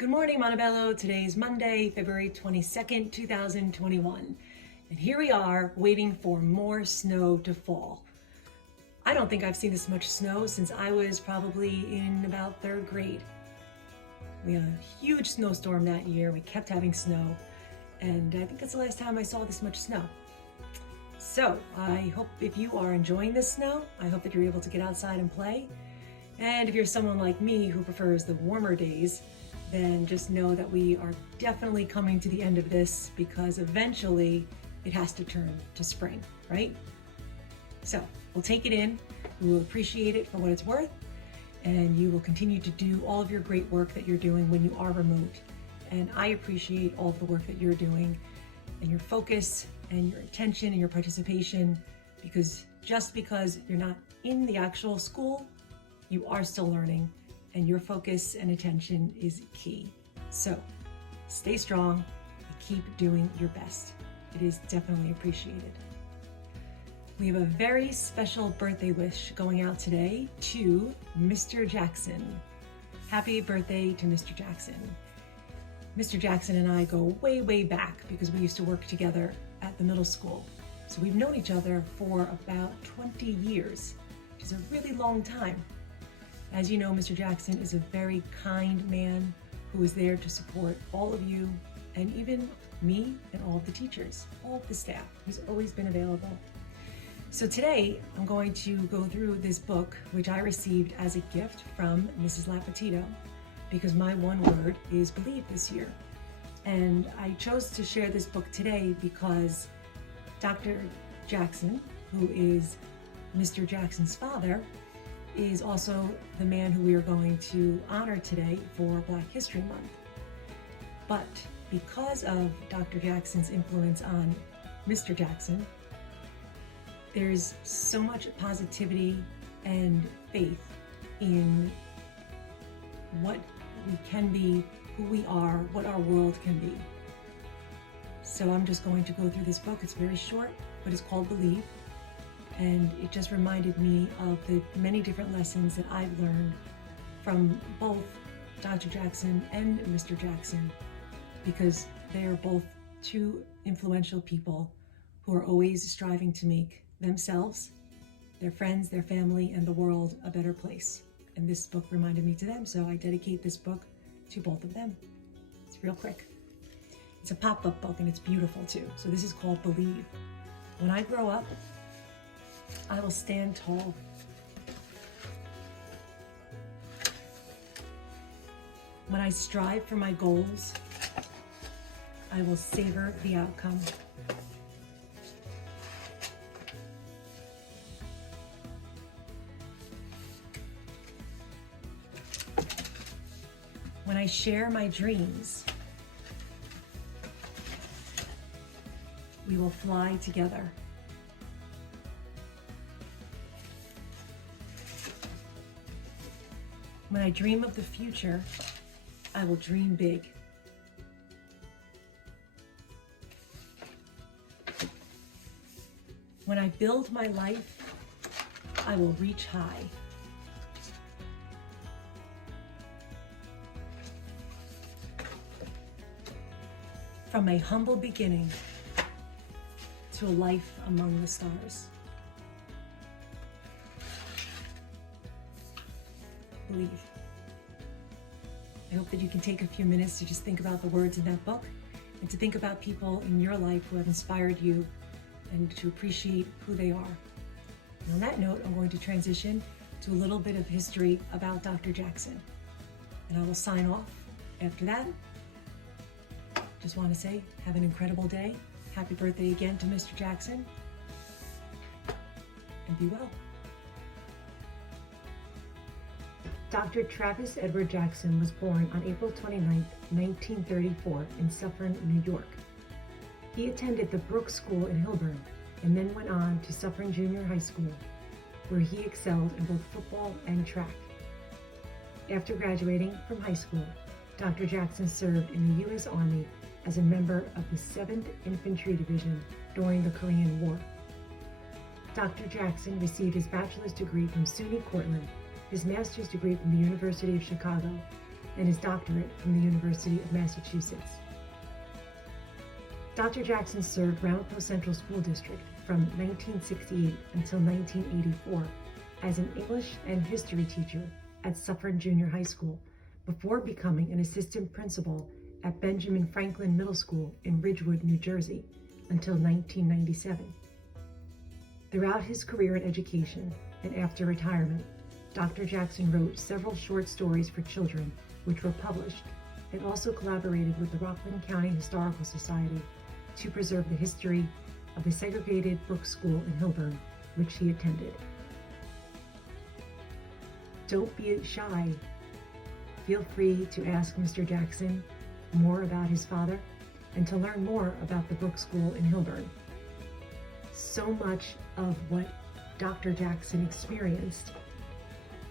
Good morning, Montebello. Today is Monday, February 22nd, 2021. And here we are waiting for more snow to fall. I don't think I've seen this much snow since I was probably in about third grade. We had a huge snowstorm that year. We kept having snow. And I think that's the last time I saw this much snow. So I hope if you are enjoying this snow, I hope that you're able to get outside and play. And if you're someone like me who prefers the warmer days, then just know that we are definitely coming to the end of this because eventually it has to turn to spring, right? So we'll take it in, we will appreciate it for what it's worth, and you will continue to do all of your great work that you're doing when you are removed. And I appreciate all of the work that you're doing and your focus and your attention and your participation, because just because you're not in the actual school, you are still learning, and your focus and attention is key. So stay strong and keep doing your best. It is definitely appreciated. We have a very special birthday wish going out today to Mr. Jackson. Happy birthday to Mr. Jackson. Mr. Jackson and I go way, way back because we used to work together at the middle school. So we've known each other for about 20 years, which is a really long time. As you know, Mr. Jackson is a very kind man who is there to support all of you and even me and all of the teachers, all of the staff. He's always been available. So today I'm going to go through this book, which I received as a gift from Mrs. Lapatito, because my one word is believe this year. And I chose to share this book today because Dr. Jackson, who is Mr. Jackson's father, is also the man who we are going to honor today for Black History Month. But because of Dr. Jackson's influence on Mr. Jackson, there's so much positivity and faith in what we can be, who we are, what our world can be. So I'm just going to go through this book. It's very short, but it's called Believe. And it just reminded me of the many different lessons that I've learned from both Dr. Jackson and Mr. Jackson, because they are both two influential people who are always striving to make themselves, their friends, their family, and the world a better place. And this book reminded me to them, so I dedicate this book to both of them. It's real quick. It's a pop-up book and it's beautiful too. So this is called Believe. When I grow up, I will stand tall. When I strive for my goals, I will savor the outcome. When I share my dreams, we will fly together. When I dream of the future, I will dream big. When I build my life, I will reach high. From a humble beginning to a life among the stars. Believe. I hope that you can take a few minutes to just think about the words in that book and to think about people in your life who have inspired you and to appreciate who they are. And on that note, I'm going to transition to a little bit of history about Dr. Jackson. And I will sign off after that. Just want to say, have an incredible day. Happy birthday again to Mr. Jackson. And be well. Dr. Travis Edward Jackson was born on April 29, 1934 in Suffern, New York. He attended the Brooks School in Hilburn and then went on to Suffern Junior High School, where he excelled in both football and track. After graduating from high school, Dr. Jackson served in the U.S. Army as a member of the 7th Infantry Division during the Korean War. Dr. Jackson received his bachelor's degree from SUNY Cortland, his master's degree from the University of Chicago, and his doctorate from the University of Massachusetts. Dr. Jackson served Round Post Central School District from 1968 until 1984 as an English and history teacher at Suffern Junior High School before becoming an assistant principal at Benjamin Franklin Middle School in Ridgewood, New Jersey until 1997. Throughout his career in education and after retirement, Dr. Jackson wrote several short stories for children which were published, and also collaborated with the Rockland County Historical Society to preserve the history of the segregated Brooks School in Hilburn, which he attended. Don't be shy. Feel free to ask Mr. Jackson more about his father and to learn more about the Brooks School in Hilburn. So much of what Dr. Jackson experienced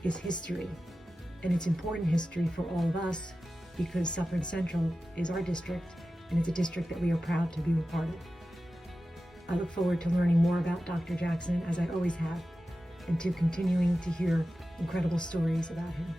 is history, and it's important history for all of us because Suffern Central is our district, and it's a district that we are proud to be a part of. I look forward to learning more about Dr. Jackson, as I always have, and to continuing to hear incredible stories about him.